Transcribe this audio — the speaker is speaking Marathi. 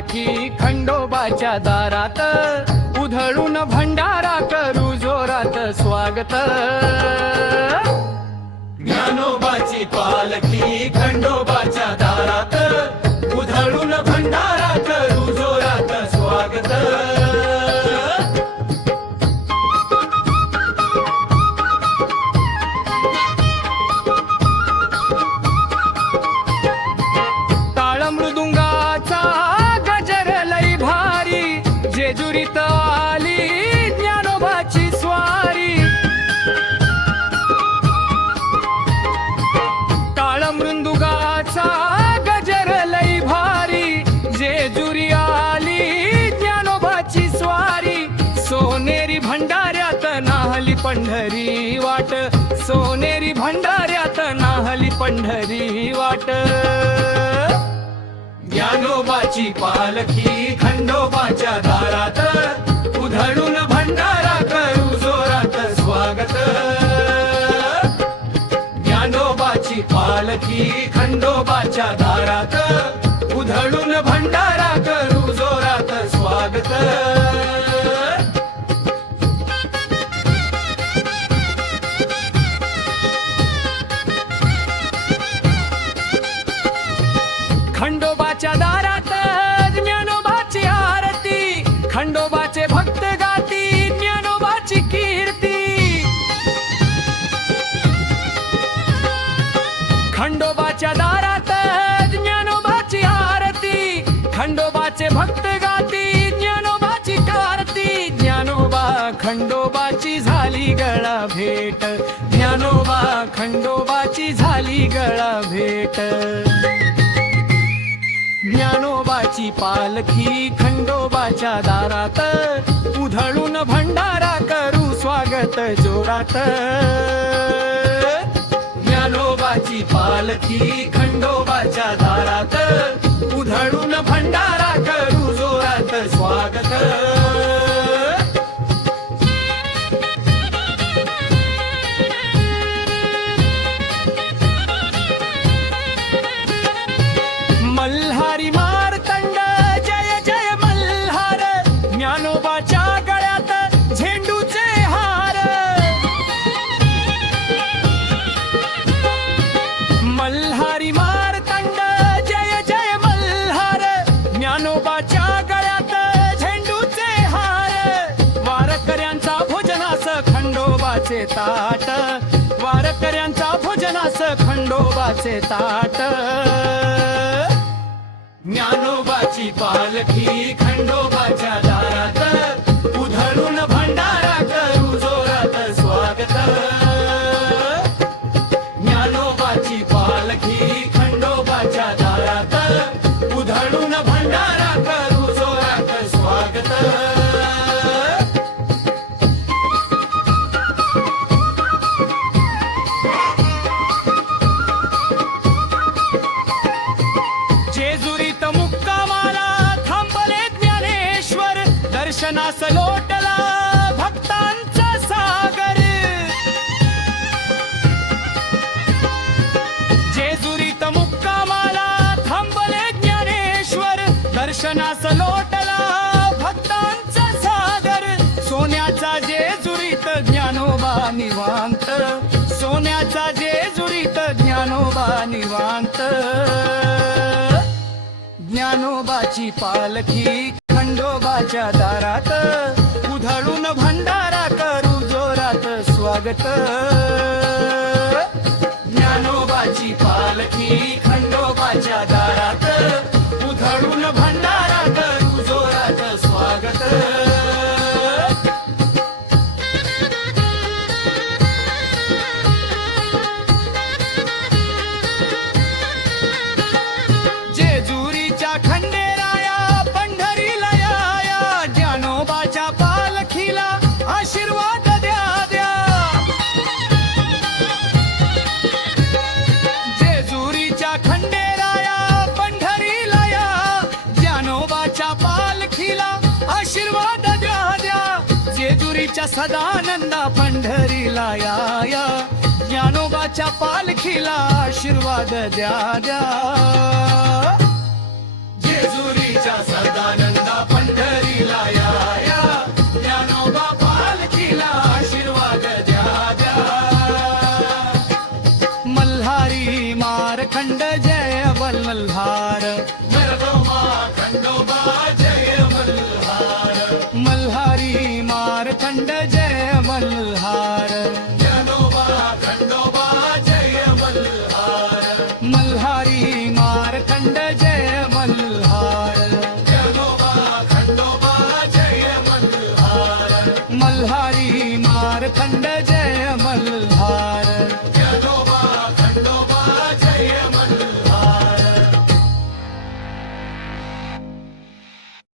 पालखी खंडोबाच्या दारात, उधळून भंडारा करू जोरात स्वागत. ज्ञानोबाची पालखी खंडोबाच्या दारात, उधळून भंडारा करू जोरात स्वागत. टाळ मृदुंगाचा गजर लई भारी, जेजुरीत आली ज्ञानोबाची स्वारी. टाळ मृदुंगाचा गजर लई भारी, जेजुरी आली ज्ञानोबाची स्वारी. सोनेरी भंडाऱ्यात नाहली पंढरी वाट, सोनेरी भंडाऱ्यात नाहली पंढरी वाट. ज्ञानोबाची पालखी खंडोबाच्या दारात, उधळून भंडारा करू जोरात स्वागत. ज्ञानोबाची पालखी खंडोबाच्या दारात, उधळून भंडारा करू जोरात स्वागत. खंडोबाच्या दारात ज्ञानोबाची आरती, खंडोबाचे भक्त गाती ज्ञानोबाची कीर्ती. खंडोबाच्या दारात ज्ञानोबाची आरती, खंडोबाचे भक्त गाती ज्ञानोबाची कीर्ती. ज्ञानोबा खंडोबाची झाली गळा भेट, ज्ञानोबा खंडोबाची झाली गळा भेट. ज्ञानोबाची पालखी खंडोबाच्या दारात, उधळून भंडारा करू स्वागत जोरात. ज्ञानोबाची पालखी खंडोबाच्या दारात, उधळून भंडारा करू जोरात स्वागत. मल्हारी मार्तंड जय जय मल्हार, ज्ञानोबाच्या गळ्यात झेंडूचे हार. मल्हारी मार्तंड जय जय मल्हार, ज्ञानोबाच्या गळ्यात झेंडूचे हार. वारकऱ्यांचा भोजनास खंडोबाचे ताट, वारकऱ्यांचा भोजनास खंडोबाचे ताट. ज्ञानोबाची पालखी खंडोबाच्या दारात, उधळून भंडारा करू जोरात स्वागत. ज्ञानोबाची पालखी खंडोबाच्या दारात, उधळून भंडारा करू जोरात स्वागत. जेजुरीत मुक्कामाला थांबले ज्ञानेश्वर, दर्शनास लोटला भक्तांचा सागर. जेजुरीत मुक्कामाला थांबले ज्ञानेश्वर, दर्शनास लोटला भक्तांचा सागर. सोन्याचा जेजुरीत ज्ञानोबा निवांत, सोन्याचा जेजुरीत ज्ञानोबा निवांत. ज्ञानोबाची पालखी खंडोबाच्या दारात, उधळून भंडारा करू जोरात स्वागत. ज्ञानोबाची पालखी खंडोबाच्या दारात, उधळून भंडारा करू जोरात स्वागत. जेजुरीच्या खंडेराया पंढरीला या, ज्ञानोबाच्या पालखीला आशीर्वाद द्या द्या. जेजुरीच्या खंडेराया पंढरीला या, ज्ञानोबाच्या पालखीला आशीर्वाद द्या द्या. जेजुरीच्या सदानंदा पंढरीला या, ज्ञानोबाच्या पालखीला आशीर्वाद द्या द्या. जेजुरीच्या सदानंदा पंढरीला या